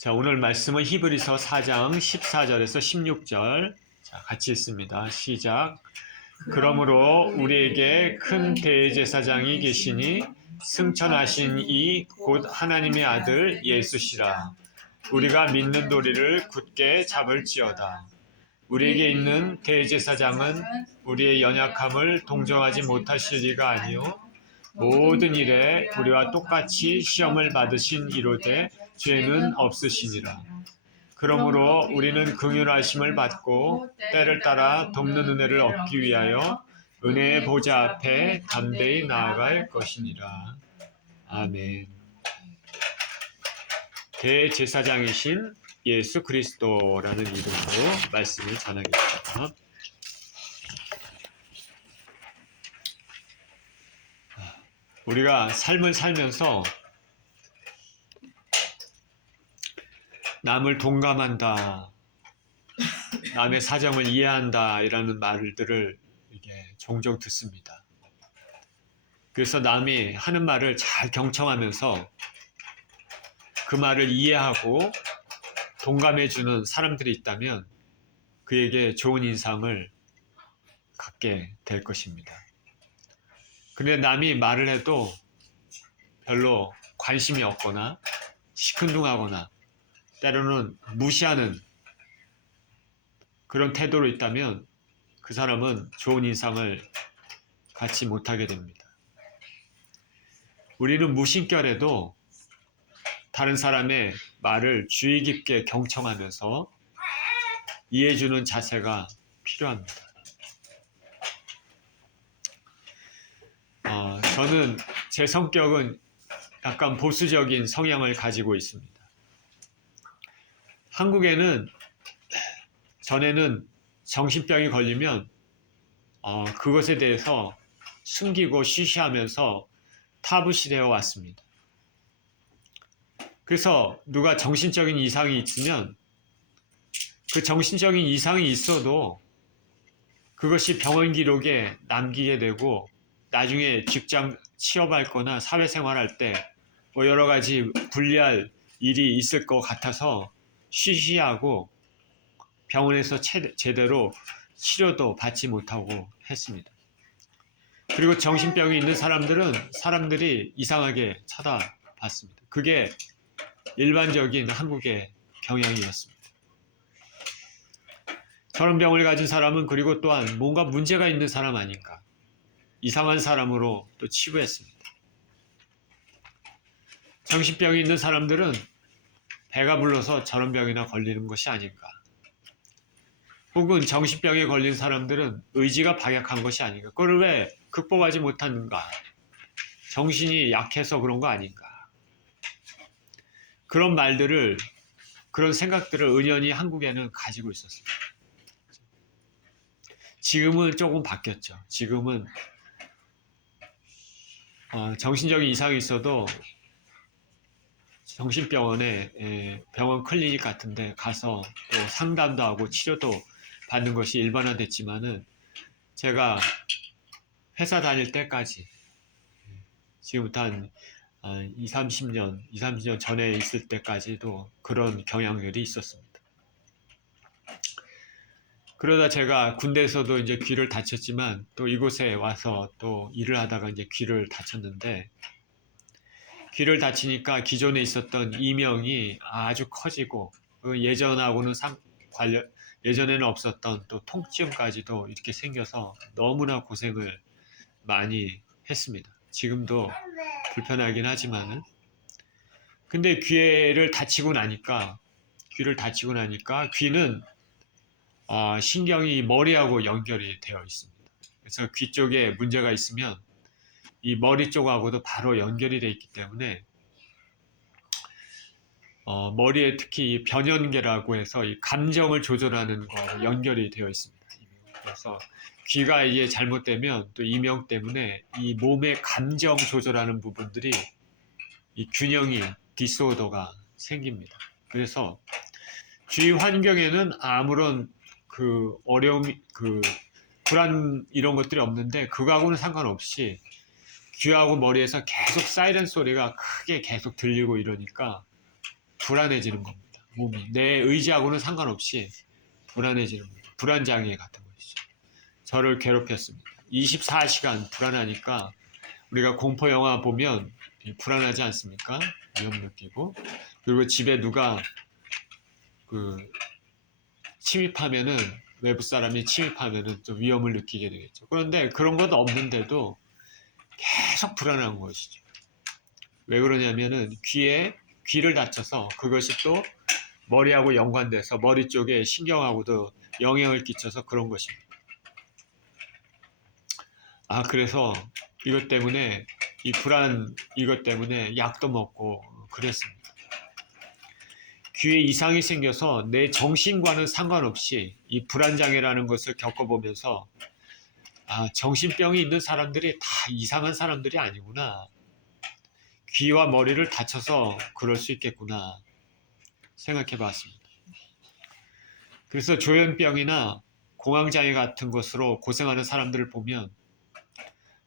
자, 오늘 말씀은 히브리서 4장 14절에서 16절. 자, 같이 읽습니다. 시작. 그러므로 우리에게 큰 대제사장이 계시니 승천하신 이 곧 하나님의 아들 예수시라. 우리가 믿는 도리를 굳게 잡을지어다. 우리에게 있는 대제사장은 우리의 연약함을 동정하지 못하실 리가 아니요 모든 일에 우리와 똑같이 시험을 받으신 이로되 죄는 없으시니라. 그러므로 우리는 긍휼하심을 받고 때를 따라 돕는 은혜를 얻기 위하여 은혜의 보좌 앞에 담대히 나아갈 것이니라. 아멘. 대제사장이신 예수 그리스도라는 이름으로 말씀을 전하겠습니다. 우리가 삶을 살면서 남을 동감한다, 남의 사정을 이해한다 이라는 말들을 이게 종종 듣습니다. 그래서 남이 하는 말을 잘 경청하면서 그 말을 이해하고 동감해주는 사람들이 있다면 그에게 좋은 인상을 갖게 될 것입니다. 근데 남이 말을 해도 별로 관심이 없거나 시큰둥하거나 때로는 무시하는 그런 태도로 있다면 그 사람은 좋은 인상을 갖지 못하게 됩니다. 우리는 무심결에도 다른 사람의 말을 주의 깊게 경청하면서 이해해주는 자세가 필요합니다. 저는 제 성격은 약간 보수적인 성향을 가지고 있습니다. 한국에는 전에는 정신병이 걸리면 그것에 대해서 숨기고 쉬쉬하면서 타부시되어 왔습니다. 그래서 누가 정신적인 이상이 있으면 그 정신적인 이상이 있어도 그것이 병원 기록에 남기게 되고 나중에 직장 취업할 거나 사회생활할 때 뭐 여러 가지 불리할 일이 있을 것 같아서 쉬쉬하고 병원에서 제대로 치료도 받지 못하고 했습니다. 그리고 정신병이 있는 사람들은 사람들이 이상하게 쳐다봤습니다. 그게 일반적인 한국의 경향이었습니다. 저런 병을 가진 사람은 그리고 또한 뭔가 문제가 있는 사람 아닌가, 이상한 사람으로 또 치부했습니다. 정신병이 있는 사람들은 배가 불러서 저런 병이나 걸리는 것이 아닌가, 혹은 정신병에 걸린 사람들은 의지가 박약한 것이 아닌가, 그걸 왜 극복하지 못하는가, 정신이 약해서 그런 거 아닌가, 그런 말들을, 그런 생각들을 은연히 한국에는 가지고 있었습니다. 지금은 조금 바뀌었죠. 지금은 정신적인 이상이 있어도 정신병원에 병원 클리닉 같은데 가서 또 상담도 하고 치료도 받는 것이 일반화됐지만은 제가 회사 다닐 때까지 지금부터 한 20-30년 전에 있을 때까지도 그런 경향들이 있었습니다. 그러다 제가 군대에서도 이제 귀를 다쳤지만 또 이곳에 와서 또 일을 하다가 이제 귀를 다쳤는데, 귀를 다치니까 기존에 있었던 이명이 아주 커지고 예전하고는 예전에는 없었던 또 통증까지도 이렇게 생겨서 너무나 고생을 많이 했습니다. 지금도 불편하긴 하지만은. 근데 귀를 다치고 나니까 귀는 신경이 머리하고 연결이 되어 있습니다. 그래서 귀 쪽에 문제가 있으면 이 머리 쪽하고도 바로 연결이 되어 있기 때문에 머리에 특히 이 변연계라고 해서 이 감정을 조절하는 거로 연결이 되어 있습니다. 그래서 귀가 이게 잘못되면 또 이명 때문에 이 몸의 감정 조절하는 부분들이 이 균형이 디스오더가 생깁니다. 그래서 주위 환경에는 아무런 그 어려움, 그 불안 이런 것들이 없는데 그거하고는 상관없이 귀하고 머리에서 계속 사이렌 소리가 크게 계속 들리고 이러니까 불안해지는 겁니다. 몸이 내 의지하고는 상관없이 불안해지는 거예요. 불안장애 같은 것이죠. 저를 괴롭혔습니다. 24시간 불안하니까 우리가 공포 영화 보면 불안하지 않습니까? 위험 느끼고 그리고 집에 누가 그 침입하면은 외부 사람이 침입하면은 좀 위험을 느끼게 되겠죠. 그런데 그런 것 없는데도 계속 불안한 것이죠. 왜 그러냐면은 귀를 다쳐서 그것이 또 머리하고 연관돼서 머리 쪽에 신경하고도 영향을 끼쳐서 그런 것입니다. 그래서 이것 때문에 이것 때문에 약도 먹고 그랬습니다. 귀에 이상이 생겨서 내 정신과는 상관없이 이 불안장애라는 것을 겪어보면서 정신병이 있는 사람들이 다 이상한 사람들이 아니구나. 귀와 머리를 다쳐서 그럴 수 있겠구나 생각해 봤습니다. 그래서 조현병이나 공황장애 같은 것으로 고생하는 사람들을 보면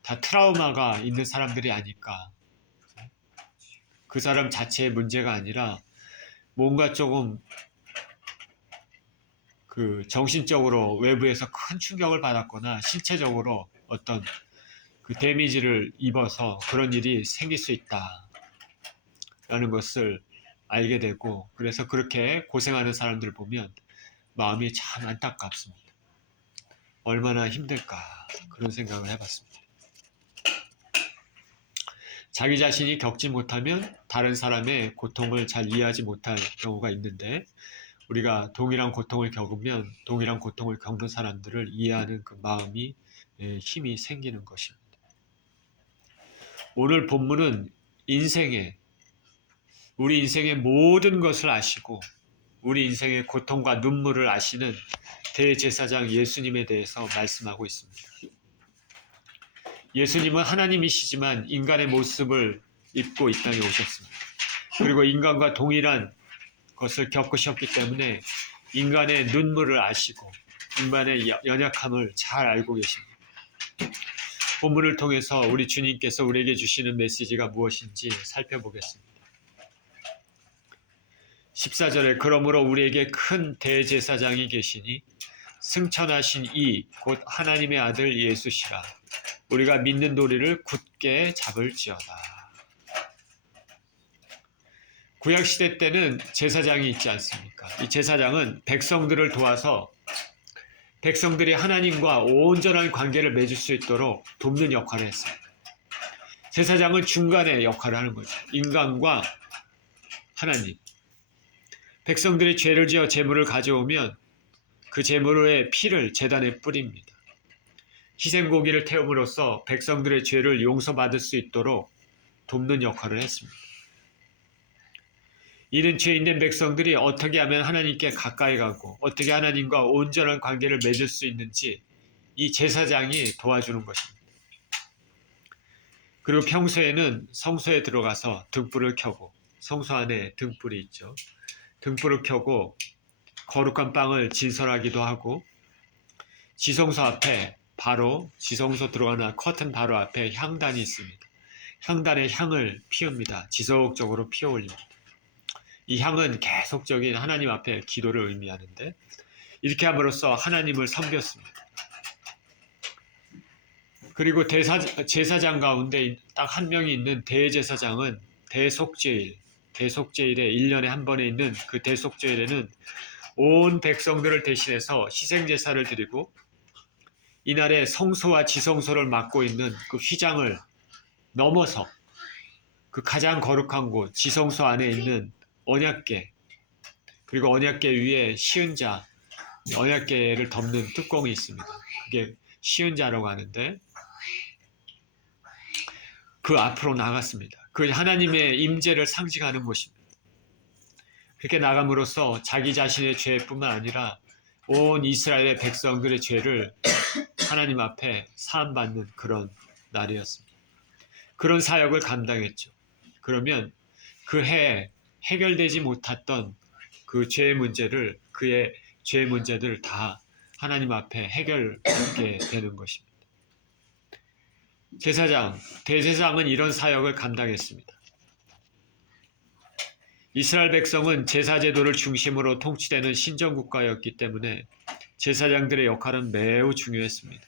다 트라우마가 있는 사람들이 아닐까. 그 사람 자체의 문제가 아니라 뭔가 조금 그 정신적으로 외부에서 큰 충격을 받았거나 신체적으로 어떤 그 데미지를 입어서 그런 일이 생길 수 있다라는 것을 알게 되고 그래서 그렇게 고생하는 사람들을 보면 마음이 참 안타깝습니다. 얼마나 힘들까 그런 생각을 해봤습니다. 자기 자신이 겪지 못하면 다른 사람의 고통을 잘 이해하지 못할 경우가 있는데 우리가 동일한 고통을 겪으면 동일한 고통을 겪는 사람들을 이해하는 그 마음이 힘이 생기는 것입니다. 오늘 본문은 우리 인생의 모든 것을 아시고 우리 인생의 고통과 눈물을 아시는 대제사장 예수님에 대해서 말씀하고 있습니다. 예수님은 하나님이시지만 인간의 모습을 입고 이 땅에 오셨습니다. 그리고 인간과 동일한 것을 겪으셨기 때문에 인간의 눈물을 아시고 인간의 연약함을 잘 알고 계십니다. 본문을 통해서 우리 주님께서 우리에게 주시는 메시지가 무엇인지 살펴보겠습니다. 14절에 그러므로 우리에게 큰 대제사장이 계시니 승천하신 이 곧 하나님의 아들 예수시라. 우리가 믿는 도리를 굳게 잡을지어다. 구약시대 때는 제사장이 있지 않습니까? 이 제사장은 백성들을 도와서 백성들이 하나님과 온전한 관계를 맺을 수 있도록 돕는 역할을 했습니다. 제사장은 중간의 역할을 하는 거죠. 인간과 하나님. 백성들이 죄를 지어 제물을 가져오면 그 제물의 피를 제단에 뿌립니다. 희생고기를 태움으로써 백성들의 죄를 용서받을 수 있도록 돕는 역할을 했습니다. 이는 죄인된 백성들이 어떻게 하면 하나님께 가까이 가고 어떻게 하나님과 온전한 관계를 맺을 수 있는지 이 제사장이 도와주는 것입니다. 그리고 평소에는 성소에 들어가서 등불을 켜고 성소 안에 등불이 있죠. 등불을 켜고 거룩한 빵을 진설하기도 하고 지성소 앞에 바로 지성소 들어가는 커튼 바로 앞에 향단이 있습니다. 향단에 향을 피웁니다. 지속적으로 피워올립니다. 이 향은 계속적인 하나님 앞에 기도를 의미하는데 이렇게 함으로써 하나님을 섬겼습니다. 그리고 제사장 가운데 딱 한 명이 있는 대제사장은 대속죄일에 1년에 한 번에 있는 그 대속죄일에는 온 백성들을 대신해서 희생제사를 드리고 이날에 성소와 지성소를 맡고 있는 그 휘장을 넘어서 그 가장 거룩한 곳 지성소 안에 있는 언약궤 그리고 언약궤 위에 시은자 언약궤를 덮는 뚜껑이 있습니다. 그게 시은자라고 하는데 그 앞으로 나갔습니다. 그 하나님의 임재를 상징하는 곳입니다. 그렇게 나감으로써 자기 자신의 죄뿐만 아니라 온 이스라엘의 백성들의 죄를 하나님 앞에 사함받는 그런 날이었습니다. 그런 사역을 감당했죠. 그러면 그 해에 해결되지 못했던 그 죄의 문제를 그의 죄의 문제들을 다 하나님 앞에 해결하게 되는 것입니다. 대제사장은 이런 사역을 감당했습니다. 이스라엘 백성은 제사 제도를 중심으로 통치되는 신정국가였기 때문에 제사장들의 역할은 매우 중요했습니다.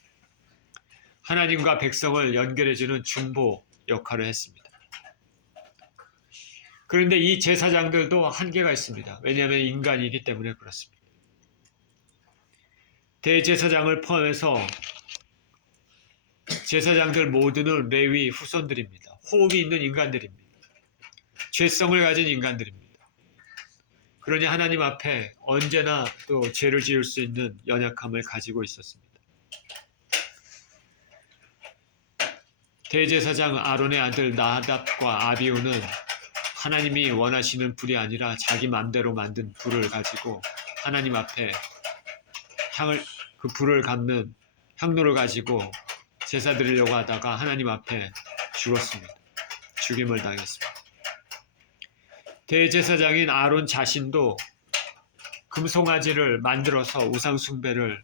하나님과 백성을 연결해주는 중보 역할을 했습니다. 그런데 이 제사장들도 한계가 있습니다. 왜냐하면 인간이기 때문에 그렇습니다. 대제사장을 포함해서 제사장들 모두는 레위 후손들입니다. 호흡이 있는 인간들입니다. 죄성을 가진 인간들입니다. 그러니 하나님 앞에 언제나 또 죄를 지을 수 있는 연약함을 가지고 있었습니다. 대제사장 아론의 아들 나답과 아비후는 하나님이 원하시는 불이 아니라 자기 맘대로 만든 불을 가지고 하나님 앞에 그 불을 갚는 향로를 가지고 제사 드리려고 하다가 하나님 앞에 죽었습니다. 죽임을 당했습니다. 대제사장인 아론 자신도 금송아지를 만들어서 우상숭배를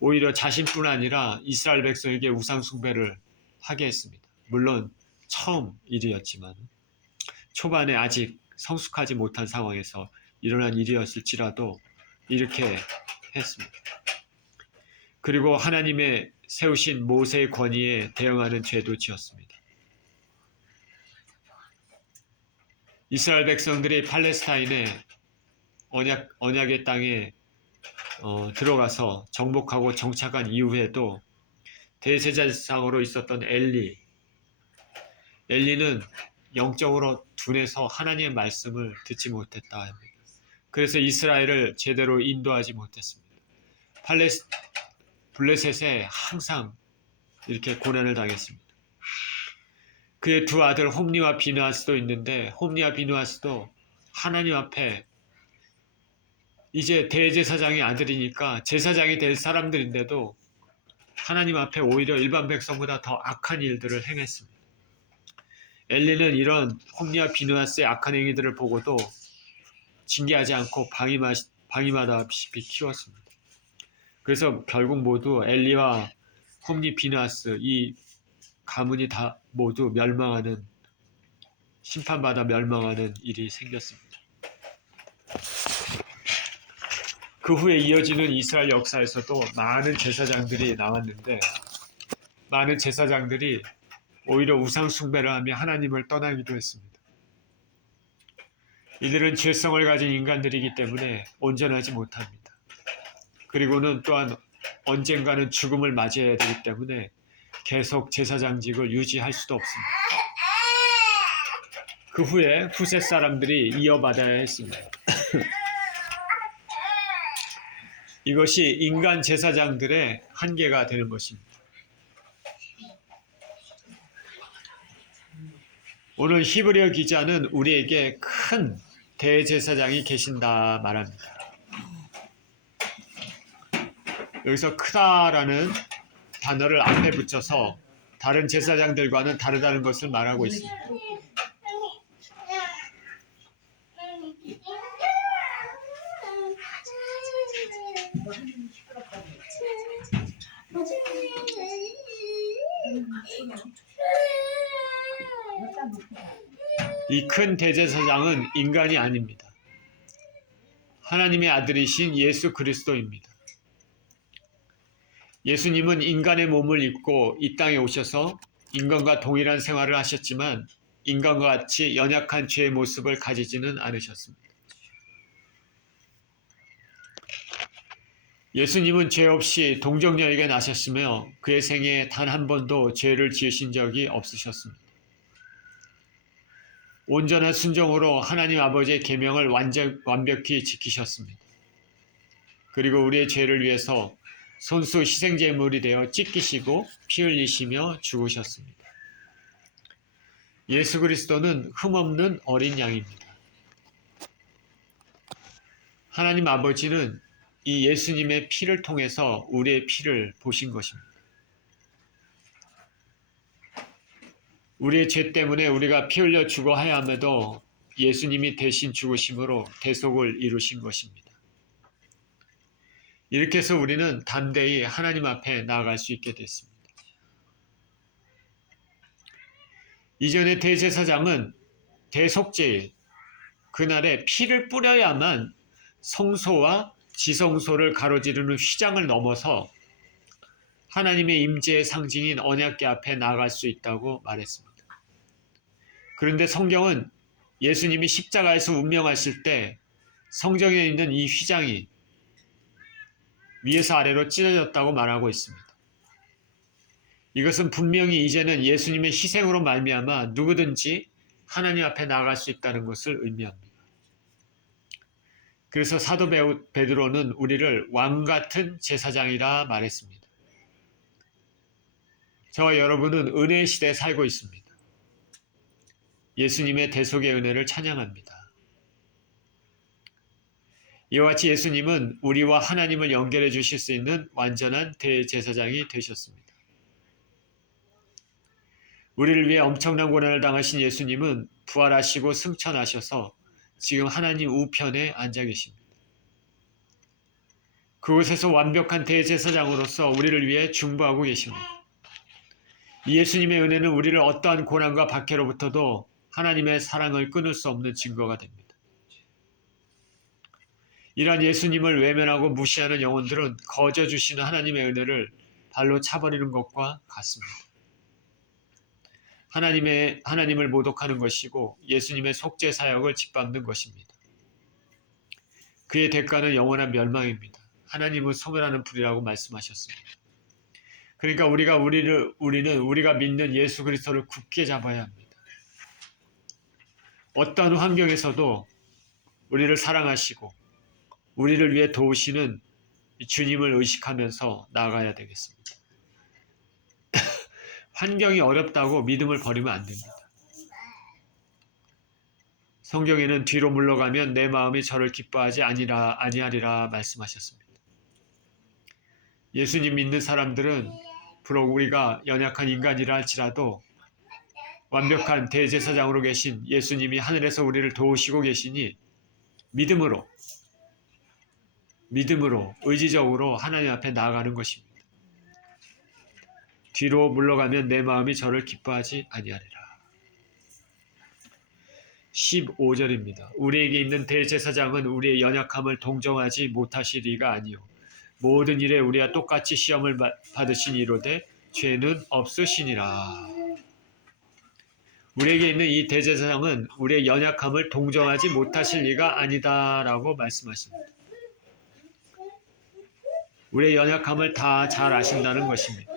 오히려 자신뿐 아니라 이스라엘 백성에게 우상숭배를 하게 했습니다. 물론 처음 일이었지만 초반에 아직 성숙하지 못한 상황에서 일어난 일이었을지라도 이렇게 했습니다. 그리고 하나님의 세우신 모세의 권위에 대응하는 죄도 지었습니다. 이스라엘 백성들이 팔레스타인의 언약의 땅에 들어가서 정복하고 정착한 이후에도 대제사장으로 있었던 엘리는 영적으로 둔해서 하나님의 말씀을 듣지 못했다 합니다. 그래서 이스라엘을 제대로 인도하지 못했습니다. 블레셋에 항상 이렇게 고난을 당했습니다. 그의 두 아들 홈리와 비느하스도 있는데 홈리와 비느하스도 하나님 앞에 이제 대제사장의 아들이니까 제사장이 될 사람들인데도 하나님 앞에 오히려 일반 백성보다 더 악한 일들을 행했습니다. 엘리는 이런 홈리와 비느하스의 악한 행위들을 보고도 징계하지 않고 방임하다시피 키웠습니다. 그래서 결국 모두 엘리와 홈리 비느하스 이 가문이 다 모두 멸망하는 심판받아 멸망하는 일이 생겼습니다. 그 후에 이어지는 이스라엘 역사에서도 많은 제사장들이 나왔는데 많은 제사장들이 오히려 우상 숭배를 하며 하나님을 떠나기도 했습니다. 이들은 죄성을 가진 인간들이기 때문에 온전하지 못합니다. 그리고는 또한 언젠가는 죽음을 맞이해야 되기 때문에 계속 제사장직을 유지할 수도 없습니다. 그 후에 후세 사람들이 이어받아야 했습니다. 이것이 인간 제사장들의 한계가 되는 것입니다. 오늘 히브리어 기자는 우리에게 큰 대제사장이 계신다 말합니다. 여기서 크다라는 단어를 앞에 붙여서 다른 제사장들과는 다르다는 것을 말하고 있습니다. 이 큰 대제사장은 인간이 아닙니다. 하나님의 아들이신 예수 그리스도입니다. 예수님은 인간의 몸을 입고 이 땅에 오셔서 인간과 동일한 생활을 하셨지만 인간과 같이 연약한 죄의 모습을 가지지는 않으셨습니다. 예수님은 죄 없이 동정녀에게 나셨으며 그의 생애에 단 한 번도 죄를 지으신 적이 없으셨습니다. 온전한 순종으로 하나님 아버지의 계명을 완벽히 지키셨습니다. 그리고 우리의 죄를 위해서 손수 희생제물이 되어 찢기시고 피 흘리시며 죽으셨습니다. 예수 그리스도는 흠없는 어린 양입니다. 하나님 아버지는 이 예수님의 피를 통해서 우리의 피를 보신 것입니다. 우리의 죄 때문에 우리가 피 흘려 죽어야 함에도 예수님이 대신 죽으심으로 대속을 이루신 것입니다. 이렇게 해서 우리는 담대히 하나님 앞에 나아갈 수 있게 됐습니다. 이전의 대제사장은 대속죄, 그날에 피를 뿌려야만 성소와 지성소를 가로지르는 휘장을 넘어서 하나님의 임재의 상징인 언약궤 앞에 나아갈 수 있다고 말했습니다. 그런데 성경은 예수님이 십자가에서 운명하실 때 성경에 있는 이 휘장이 위에서 아래로 찢어졌다고 말하고 있습니다. 이것은 분명히 이제는 예수님의 희생으로 말미암아 누구든지 하나님 앞에 나아갈 수 있다는 것을 의미합니다. 그래서 사도 베드로는 우리를 왕 같은 제사장이라 말했습니다. 저와 여러분은 은혜의 시대에 살고 있습니다. 예수님의 대속의 은혜를 찬양합니다. 이와 같이 예수님은 우리와 하나님을 연결해 주실 수 있는 완전한 대제사장이 되셨습니다. 우리를 위해 엄청난 고난을 당하신 예수님은 부활하시고 승천하셔서 지금 하나님 우편에 앉아 계십니다. 그곳에서 완벽한 대제사장으로서 우리를 위해 중보하고 계십니다. 이 예수님의 은혜는 우리를 어떠한 고난과 박해로부터도 하나님의 사랑을 끊을 수 없는 증거가 됩니다. 이러한 예수님을 외면하고 무시하는 영혼들은 거저 주시는 하나님의 은혜를 발로 차버리는 것과 같습니다. 하나님을 모독하는 것이고 예수님의 속죄 사역을 짓밟는 것입니다. 그의 대가는 영원한 멸망입니다. 하나님은 소멸하는 불이라고 말씀하셨습니다. 그러니까 우리는 우리가 믿는 예수 그리스도를 굳게 잡아야 합니다. 어떠한 환경에서도 우리를 사랑하시고 우리를 위해 도우시는 주님을 의식하면서 나아가야 되겠습니다. 환경이 어렵다고 믿음을 버리면 안 됩니다. 성경에는 뒤로 물러가면 내 마음이 저를 기뻐하지 아니하리라 말씀하셨습니다. 예수님 믿는 사람들은 비록 우리가 연약한 인간이라 할지라도 완벽한 대제사장으로 계신 예수님이 하늘에서 우리를 도우시고 계시니 믿음으로 의지적으로 하나님 앞에 나아가는 것입니다. 뒤로 물러가면 내 마음이 저를 기뻐하지 아니하리라. 15절입니다. 우리에게 있는 대제사장은 우리의 연약함을 동정하지 못하시리가 아니요 모든 일에 우리와 똑같이 시험을 받으신 이로되 죄는 없으시니라. 우리에게 있는 이 대제사장은 우리의 연약함을 동정하지 못하실 리가 아니다라고 말씀하십니다. 우리의 연약함을 다 잘 아신다는 것입니다.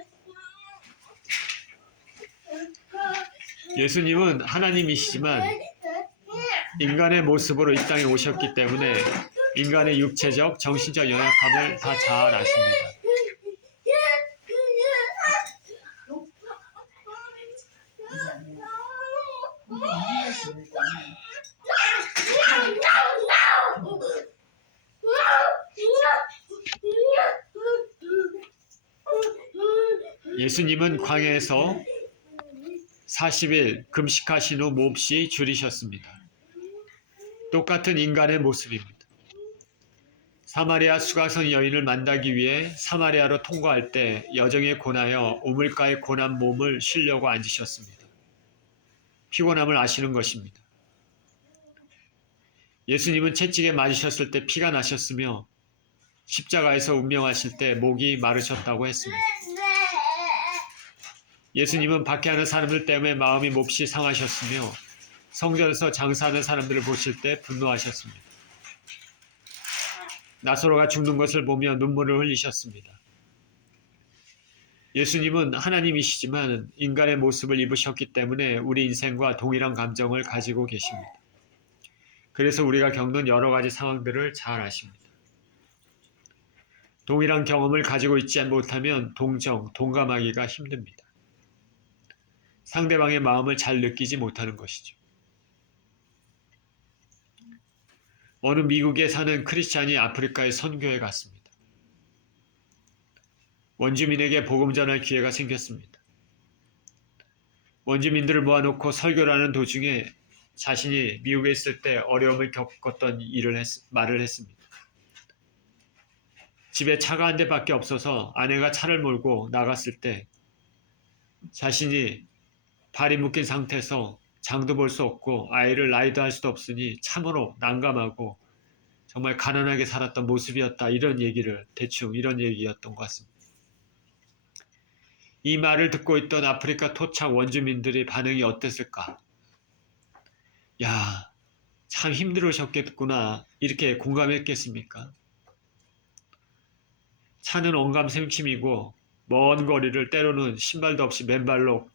예수님은 하나님이시지만 인간의 모습으로 이 땅에 오셨기 때문에 인간의 육체적, 정신적 연약함을 다 잘 아십니다. 예수님은 광야에서 40일 금식하신 후 몹시 줄이셨습니다. 똑같은 인간의 모습입니다. 사마리아 수가성 여인을 만나기 위해 사마리아로 통과할 때 여정에 권하여 우물가에 고난 몸을 쉬려고 앉으셨습니다. 피곤함을 아시는 것입니다. 예수님은 채찍에 맞으셨을 때 피가 나셨으며 십자가에서 운명하실 때 목이 마르셨다고 했습니다. 예수님은 박해하는 사람들 때문에 마음이 몹시 상하셨으며 성전에서 장사하는 사람들을 보실 때 분노하셨습니다. 나사로가 죽는 것을 보며 눈물을 흘리셨습니다. 예수님은 하나님이시지만 인간의 모습을 입으셨기 때문에 우리 인생과 동일한 감정을 가지고 계십니다. 그래서 우리가 겪는 여러 가지 상황들을 잘 아십니다. 동일한 경험을 가지고 있지 못하면 동감하기가 힘듭니다. 상대방의 마음을 잘 느끼지 못하는 것이죠. 어느 미국에 사는 크리스찬이 아프리카에 선교에 갔습니다. 원주민에게 복음 전할 기회가 생겼습니다. 원주민들을 모아놓고 설교를 하는 도중에 자신이 미국에 있을 때 어려움을 겪었던 말을 했습니다. 집에 차가 한 대밖에 없어서 아내가 차를 몰고 나갔을 때 자신이 발이 묶인 상태에서 장도 볼 수 없고 아이를 낳이도 할 수도 없으니 참으로 난감하고 정말 가난하게 살았던 모습이었다. 이런 얘기를 대충 이런 얘기였던 것 같습니다. 이 말을 듣고 있던 아프리카 토착 원주민들의 반응이 어땠을까? 야, 참 힘들으셨겠구나. 이렇게 공감했겠습니까? 차는 언감생심이고 먼 거리를 때로는 신발도 없이 맨발로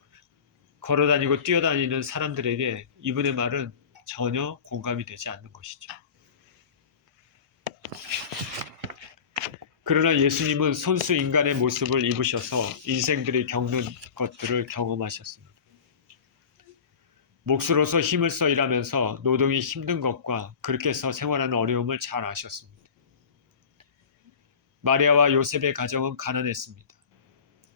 걸어다니고 뛰어다니는 사람들에게 이분의 말은 전혀 공감이 되지 않는 것이죠. 그러나 예수님은 손수 인간의 모습을 입으셔서 인생들이 겪는 것들을 경험하셨습니다. 몫으로서 힘을 써 일하면서 노동이 힘든 것과 그렇게 해서 생활하는 어려움을 잘 아셨습니다. 마리아와 요셉의 가정은 가난했습니다.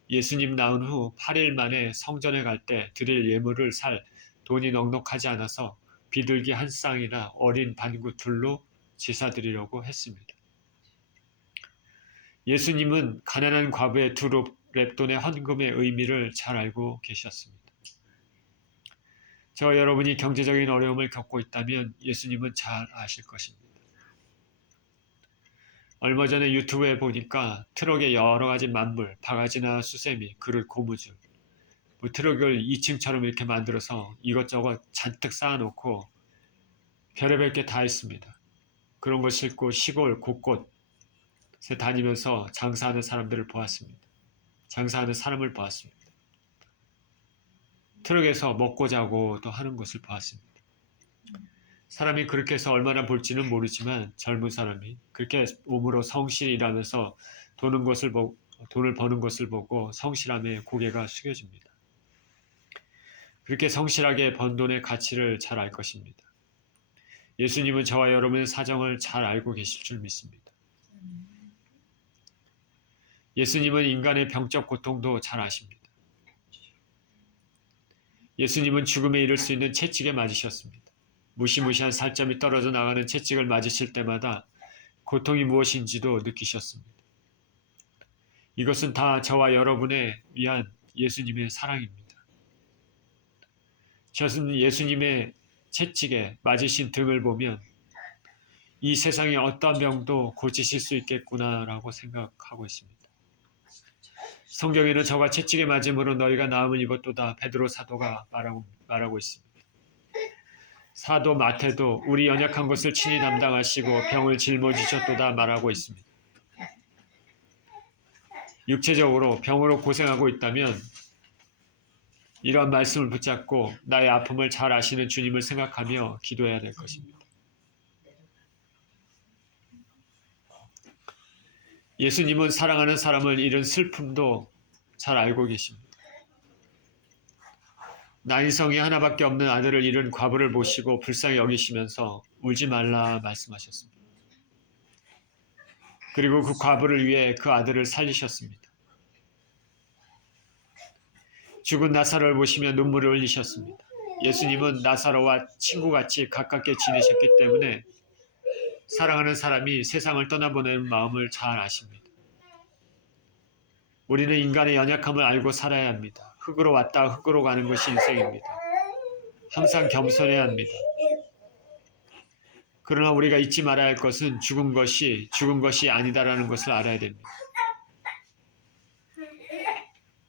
예수님 낳은 후 8일 만에 성전에 갈 때 드릴 예물을 살 돈이 넉넉하지 않아서 비둘기 한 쌍이나 어린 반구 둘로 제사 드리려고 했습니다. 예수님은 가난한 과부의 두 렙돈의 헌금의 의미를 잘 알고 계셨습니다. 저와 여러분이 경제적인 어려움을 겪고 있다면 예수님은 잘 아실 것입니다. 얼마 전에 유튜브에 보니까 트럭에 여러 가지 만물, 바가지나 수세미, 그릇, 고무줄, 트럭을 2층처럼 이렇게 만들어서 이것저것 잔뜩 쌓아놓고 별의별 게 다 있습니다. 그런 걸 싣고 시골 곳곳에 다니면서 장사하는 사람들을 보았습니다. 장사하는 사람을 보았습니다. 트럭에서 먹고 자고 또 하는 것을 보았습니다. 사람이 그렇게 해서 얼마나 볼지는 모르지만 젊은 사람이 그렇게 몸으로 성실히 일하면서 돈을 버는 것을 보고 성실함에 고개가 숙여집니다. 그렇게 성실하게 번 돈의 가치를 잘 알 것입니다. 예수님은 저와 여러분의 사정을 잘 알고 계실 줄 믿습니다. 예수님은 인간의 병적 고통도 잘 아십니다. 예수님은 죽음에 이를 수 있는 채찍에 맞으셨습니다. 무시무시한 살점이 떨어져 나가는 채찍을 맞으실 때마다 고통이 무엇인지도 느끼셨습니다. 이것은 다 저와 여러분에 위한 예수님의 사랑입니다. 저는 예수님의 채찍에 맞으신 등을 보면 이 세상의 어떤 병도 고치실 수 있겠구나라고 생각하고 있습니다. 성경에는 저가 채찍에 맞음으로 너희가 나음을 입었도다 베드로 사도가 말하고 있습니다. 사도 마태도 우리 연약한 것을 친히 담당하시고 병을 짊어지셨도다 말하고 있습니다. 육체적으로 병으로 고생하고 있다면 이러한 말씀을 붙잡고 나의 아픔을 잘 아시는 주님을 생각하며 기도해야 될 것입니다. 예수님은 사랑하는 사람을 잃은 슬픔도 잘 알고 계십니다. 나인성이 하나밖에 없는 아들을 잃은 과부를 보시고 불쌍히 여기시면서 울지 말라 말씀하셨습니다. 그리고 그 과부를 위해 그 아들을 살리셨습니다. 죽은 나사로를 보시며 눈물을 흘리셨습니다. 예수님은 나사로와 친구같이 가깝게 지내셨기 때문에 사랑하는 사람이 세상을 떠나보내는 마음을 잘 아십니다. 우리는 인간의 연약함을 알고 살아야 합니다. 흙으로 왔다 흙으로 가는 것이 인생입니다. 항상 겸손해야 합니다. 그러나 우리가 잊지 말아야 할 것은 죽은 것이 아니다라는 것을 알아야 됩니다.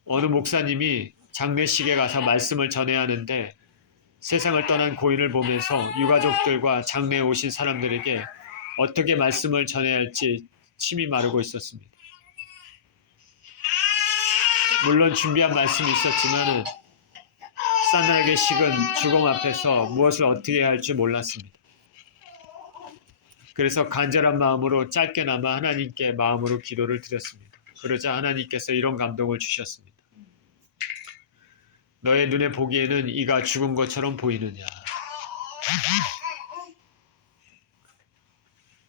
어느 목사님이 장례식에 가서 말씀을 전해야 하는데 세상을 떠난 고인을 보면서 유가족들과 장례에 오신 사람들에게 어떻게 말씀을 전해야 할지 침이 마르고 있었습니다. 물론 준비한 말씀이 있었지만 싸늘하게 식은 죽음 앞에서 무엇을 어떻게 해야 할지 몰랐습니다. 그래서 간절한 마음으로 짧게나마 하나님께 마음으로 기도를 드렸습니다. 그러자 하나님께서 이런 감동을 주셨습니다. 너의 눈에 보기에는 이가 죽은 것처럼 보이느냐.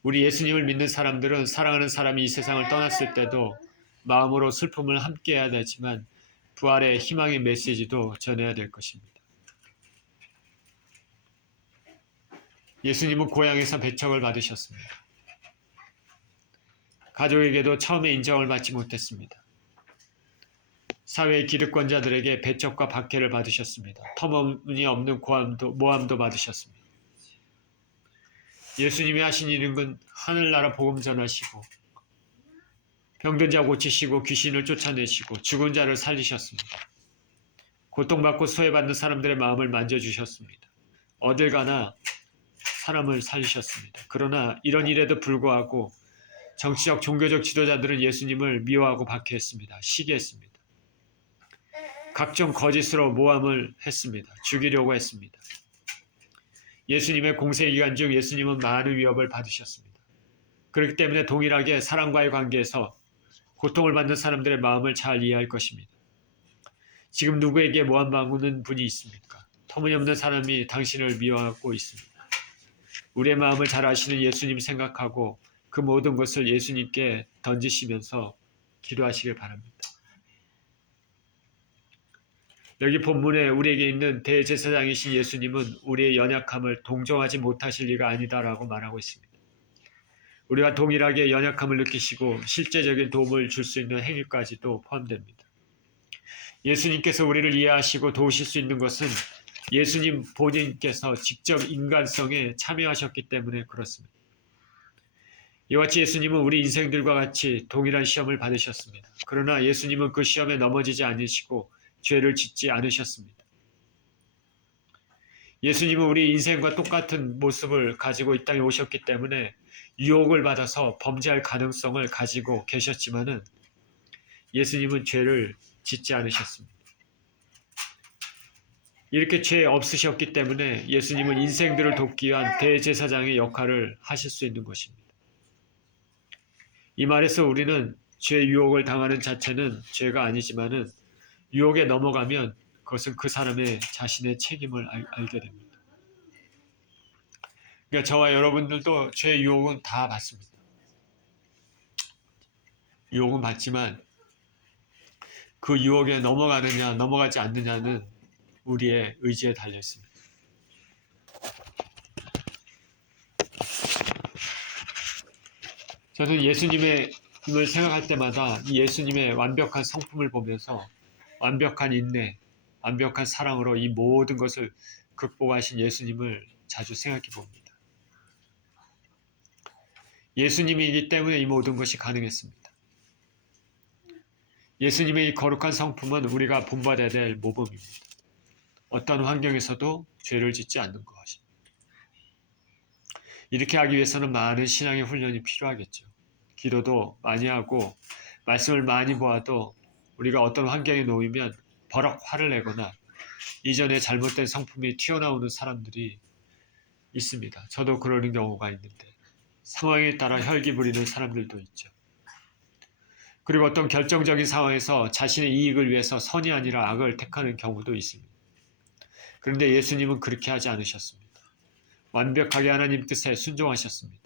우리 예수님을 믿는 사람들은 사랑하는 사람이 이 세상을 떠났을 때도 마음으로 슬픔을 함께해야 되지만 부활의 희망의 메시지도 전해야 될 것입니다. 예수님은 고향에서 배척을 받으셨습니다. 가족에게도 처음에 인정을 받지 못했습니다. 사회의 기득권자들에게 배척과 박해를 받으셨습니다. 터무니없는 모함도 받으셨습니다. 예수님이 하신 일은 하늘나라 복음 전하시고 병든 자 고치시고 귀신을 쫓아내시고 죽은 자를 살리셨습니다. 고통받고 소외받는 사람들의 마음을 만져주셨습니다. 어딜 가나 사람을 살리셨습니다. 그러나 이런 일에도 불구하고 정치적 종교적 지도자들은 예수님을 미워하고 박해했습니다. 시기했습니다. 각종 거짓으로 모함을 했습니다. 죽이려고 했습니다. 예수님의 공생 기간 중 예수님은 많은 위협을 받으셨습니다. 그렇기 때문에 동일하게 사랑과의 관계에서 고통을 받는 사람들의 마음을 잘 이해할 것입니다. 지금 누구에게 모함받는 분이 있습니까? 터무니없는 사람이 당신을 미워하고 있습니다. 우리의 마음을 잘 아시는 예수님 생각하고 그 모든 것을 예수님께 던지시면서 기도하시길 바랍니다. 여기 본문에 우리에게 있는 대제사장이신 예수님은 우리의 연약함을 동정하지 못하실 리가 아니다라고 말하고 있습니다. 우리와 동일하게 연약함을 느끼시고 실제적인 도움을 줄 수 있는 행위까지도 포함됩니다. 예수님께서 우리를 이해하시고 도우실 수 있는 것은 예수님 본인께서 직접 인간성에 참여하셨기 때문에 그렇습니다. 이와 같이 예수님은 우리 인생들과 같이 동일한 시험을 받으셨습니다. 그러나 예수님은 그 시험에 넘어지지 않으시고 죄를 짓지 않으셨습니다. 예수님은 우리 인생과 똑같은 모습을 가지고 이 땅에 오셨기 때문에 유혹을 받아서 범죄할 가능성을 가지고 계셨지만은 예수님은 죄를 짓지 않으셨습니다. 이렇게 죄 없으셨기 때문에 예수님은 인생들을 돕기 위한 대제사장의 역할을 하실 수 있는 것입니다. 이 말에서 우리는 죄 유혹을 당하는 자체는 죄가 아니지만은 유혹에 넘어가면 그것은 그 사람의 자신의 책임을 알게 됩니다. 그러니까 저와 여러분들도 죄 유혹은 다 받습니다. 유혹은 받지만 그 유혹에 넘어가느냐 넘어가지 않느냐는 우리의 의지에 달려 있습니다. 저는 예수님을 생각할 때마다 이 예수님의 완벽한 성품을 보면서 완벽한 인내, 완벽한 사랑으로 이 모든 것을 극복하신 예수님을 자주 생각해 봅니다. 예수님이기 때문에 이 모든 것이 가능했습니다. 예수님의 이 거룩한 성품은 우리가 본받아야 될 모범입니다. 어떤 환경에서도 죄를 짓지 않는 것입니다. 이렇게 하기 위해서는 많은 신앙의 훈련이 필요하겠죠. 기도도 많이 하고 말씀을 많이 보아도 우리가 어떤 환경에 놓이면 버럭 화를 내거나 이전에 잘못된 성품이 튀어나오는 사람들이 있습니다. 저도 그러는 경우가 있는데 상황에 따라 혈기 부리는 사람들도 있죠. 그리고 어떤 결정적인 상황에서 자신의 이익을 위해서 선이 아니라 악을 택하는 경우도 있습니다. 그런데 예수님은 그렇게 하지 않으셨습니다. 완벽하게 하나님 뜻에 순종하셨습니다.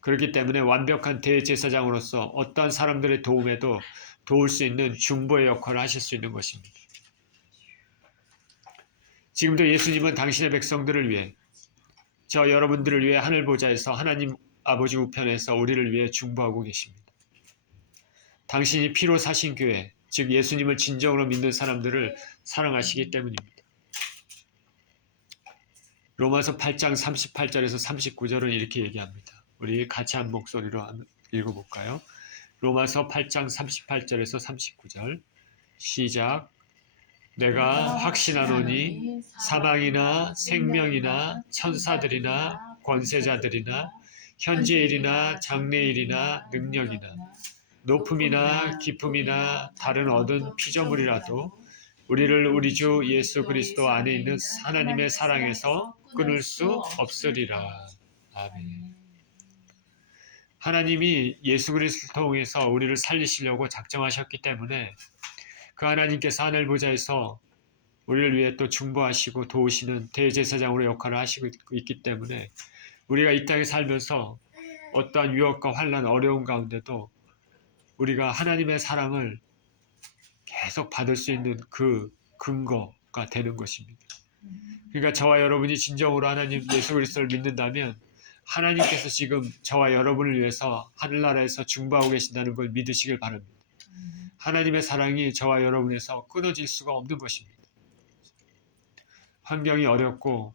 그렇기 때문에 완벽한 대제사장으로서 어떠한 사람들의 도움에도 도울 수 있는 중보의 역할을 하실 수 있는 것입니다. 지금도 예수님은 당신의 백성들을 위해 저 여러분들을 위해 하늘 보좌에서 하나님 아버지 우편에서 우리를 위해 중보하고 계십니다. 당신이 피로 사신 교회, 즉 예수님을 진정으로 믿는 사람들을 사랑하시기 때문입니다. 로마서 8장 38절에서 39절은 이렇게 얘기합니다. 우리 같이 한 목소리로 읽어볼까요? 로마서 8장 38절에서 39절 시작. 내가 확신하노니 사망이나 생명이나 천사들이나 권세자들이나 현재일이나 장래일이나 능력이나 높음이나 깊음이나 다른 얻은 피조물이라도 우리를 우리 주 예수 그리스도 안에 있는 하나님의 사랑에서 끊을 수 없으리라. 아멘. 하나님이 예수 그리스도를 통해서 우리를 살리시려고 작정하셨기 때문에 그 하나님께서 하늘 보좌에서 우리를 위해 또 중보하시고 도우시는 대제사장으로 역할을 하시고 있기 때문에 우리가 이 땅에 살면서 어떠한 유혹과 환난, 어려운 가운데도 우리가 하나님의 사랑을 계속 받을 수 있는 그 근거가 되는 것입니다. 그러니까 저와 여러분이 진정으로 하나님 예수 그리스도를 믿는다면 하나님께서 지금 저와 여러분을 위해서 하늘나라에서 중보하고 계신다는 걸 믿으시길 바랍니다. 하나님의 사랑이 저와 여러분에서 끊어질 수가 없는 것입니다. 환경이 어렵고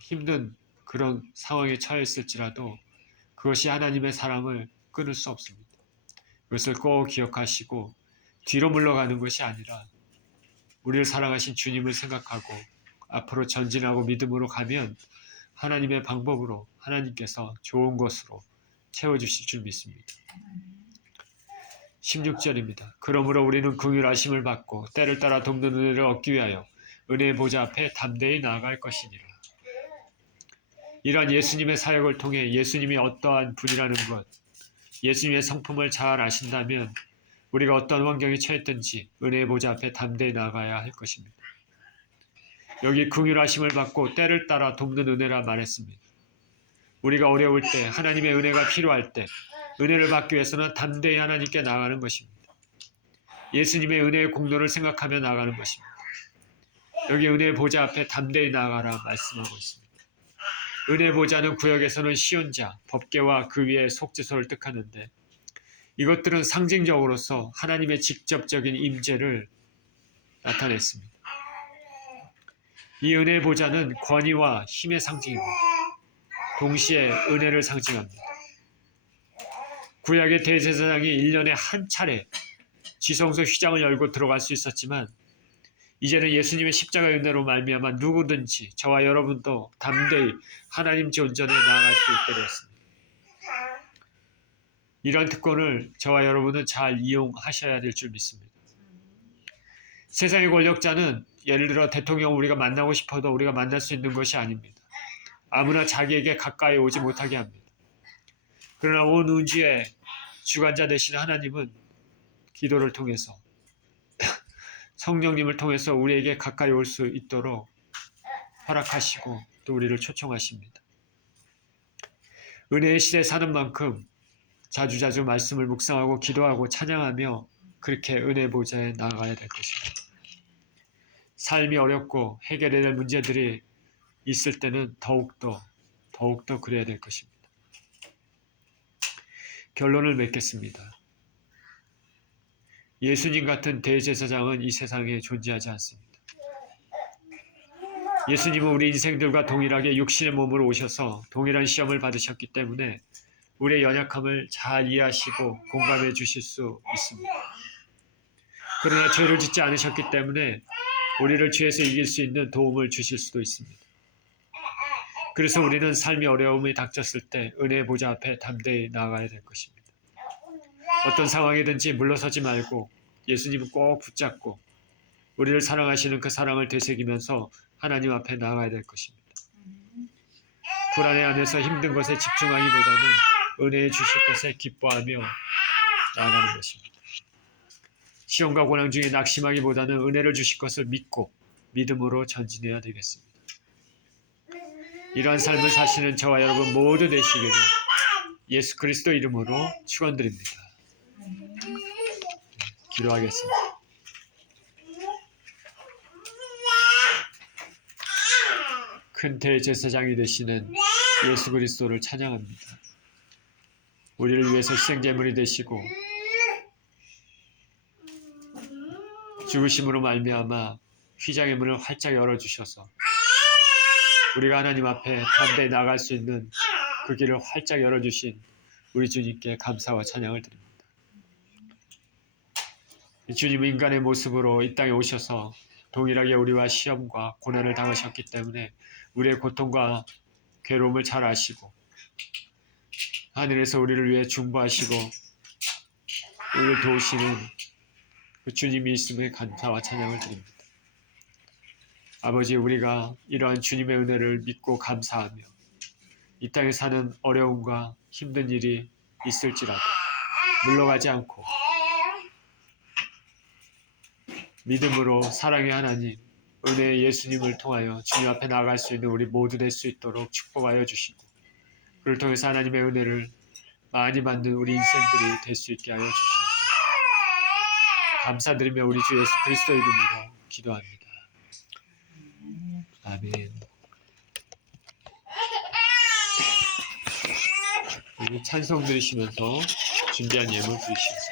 힘든 그런 상황에 처했을지라도 그것이 하나님의 사랑을 끊을 수 없습니다. 그것을 꼭 기억하시고 뒤로 물러가는 것이 아니라 우리를 사랑하신 주님을 생각하고 앞으로 전진하고 믿음으로 가면 하나님의 방법으로 하나님께서 좋은 것으로 채워주실 줄 믿습니다. 16절입니다. 그러므로 우리는 긍휼하심을 받고 때를 따라 돕는 은혜를 얻기 위하여 은혜의 보좌 앞에 담대히 나아갈 것이니라. 이러한 예수님의 사역을 통해 예수님이 어떠한 분이라는 것, 예수님의 성품을 잘 아신다면 우리가 어떤 환경에 처했든지 은혜의 보좌 앞에 담대히 나아가야 할 것입니다. 여기 긍휼하심을 받고 때를 따라 돕는 은혜라 말했습니다. 우리가 어려울 때, 하나님의 은혜가 필요할 때 은혜를 받기 위해서는 담대히 하나님께 나아가는 것입니다. 예수님의 은혜의 공로를 생각하며 나아가는 것입니다. 여기 은혜의 보좌 앞에 담대히 나아가라 말씀하고 있습니다. 은혜의 보좌는 구역에서는 시온자, 법궤와 그 위에 속죄소를 뜻하는데 이것들은 상징적으로서 하나님의 직접적인 임재를 나타냈습니다. 이 은혜의 보좌는 권위와 힘의 상징입니다. 동시에 은혜를 상징합니다. 구약의 대제사장이 1년에 한 차례 지성소 휘장을 열고 들어갈 수 있었지만 이제는 예수님의 십자가의 은혜로 말미암아 누구든지 저와 여러분도 담대히 하나님 존전에 나아갈 수 있게 되었습니다. 이러한 특권을 저와 여러분은 잘 이용하셔야 될 줄 믿습니다. 세상의 권력자는 예를 들어 대통령 우리가 만나고 싶어도 우리가 만날 수 있는 것이 아닙니다. 아무나 자기에게 가까이 오지 못하게 합니다. 그러나 온 우주의 주관자 되시는 하나님은 기도를 통해서 성령님을 통해서 우리에게 가까이 올 수 있도록 허락하시고 또 우리를 초청하십니다. 은혜의 시대에 사는 만큼 자주자주 말씀을 묵상하고 기도하고 찬양하며 그렇게 은혜 보좌에 나아가야 될 것입니다. 삶이 어렵고 해결해야 될 문제들이 있을 때는 더욱더 그래야 될 것입니다. 결론을 맺겠습니다. 예수님 같은 대제사장은 이 세상에 존재하지 않습니다. 예수님은 우리 인생들과 동일하게 육신의 몸으로 오셔서 동일한 시험을 받으셨기 때문에 우리의 연약함을 잘 이해하시고 공감해 주실 수 있습니다. 그러나 죄를 짓지 않으셨기 때문에 우리를 죄에서 이길 수 있는 도움을 주실 수도 있습니다. 그래서 우리는 삶이 어려움이 닥쳤을 때 은혜의 보좌 앞에 담대히 나아가야 될 것입니다. 어떤 상황이든지 물러서지 말고 예수님을 꼭 붙잡고 우리를 사랑하시는 그 사랑을 되새기면서 하나님 앞에 나아가야 될 것입니다. 불안해 안에서 힘든 것에 집중하기보다는 은혜에 주실 것에 기뻐하며 나아가는 것입니다. 시험과 고난 중에 낙심하기보다는 은혜를 주실 것을 믿고 믿음으로 전진해야 되겠습니다. 이러한 삶을 사시는 저와 여러분 모두 되시기를 예수 그리스도 이름으로 축원드립니다. 기도하겠습니다. 큰 대제사장이 되시는 예수 그리스도를 찬양합니다. 우리를 위해서 희생제물이 되시고 죽으심으로 말미암아 휘장의 문을 활짝 열어주셔서 우리가 하나님 앞에 담대히 나갈 수 있는 그 길을 활짝 열어주신 우리 주님께 감사와 찬양을 드립니다. 주님은 인간의 모습으로 이 땅에 오셔서 동일하게 우리와 시험과 고난을 당하셨기 때문에 우리의 고통과 괴로움을 잘 아시고 하늘에서 우리를 위해 중보하시고 우리를 도우시는 그 주님이 있음에 감사와 찬양을 드립니다. 아버지, 우리가 이러한 주님의 은혜를 믿고 감사하며 이 땅에 사는 어려움과 힘든 일이 있을지라도 물러가지 않고 믿음으로 사랑의 하나님, 은혜의 예수님을 통하여 주님 앞에 나아갈 수 있는 우리 모두 될 수 있도록 축복하여 주시고 그를 통해서 하나님의 은혜를 많이 받는 우리 인생들이 될 수 있게 하여 주시옵소서. 감사드리며 우리 주 예수 그리스도 이름으로 기도합니다. 아멘. 우리 찬송 들으시면서 준비한 예물 드리시겠습니다.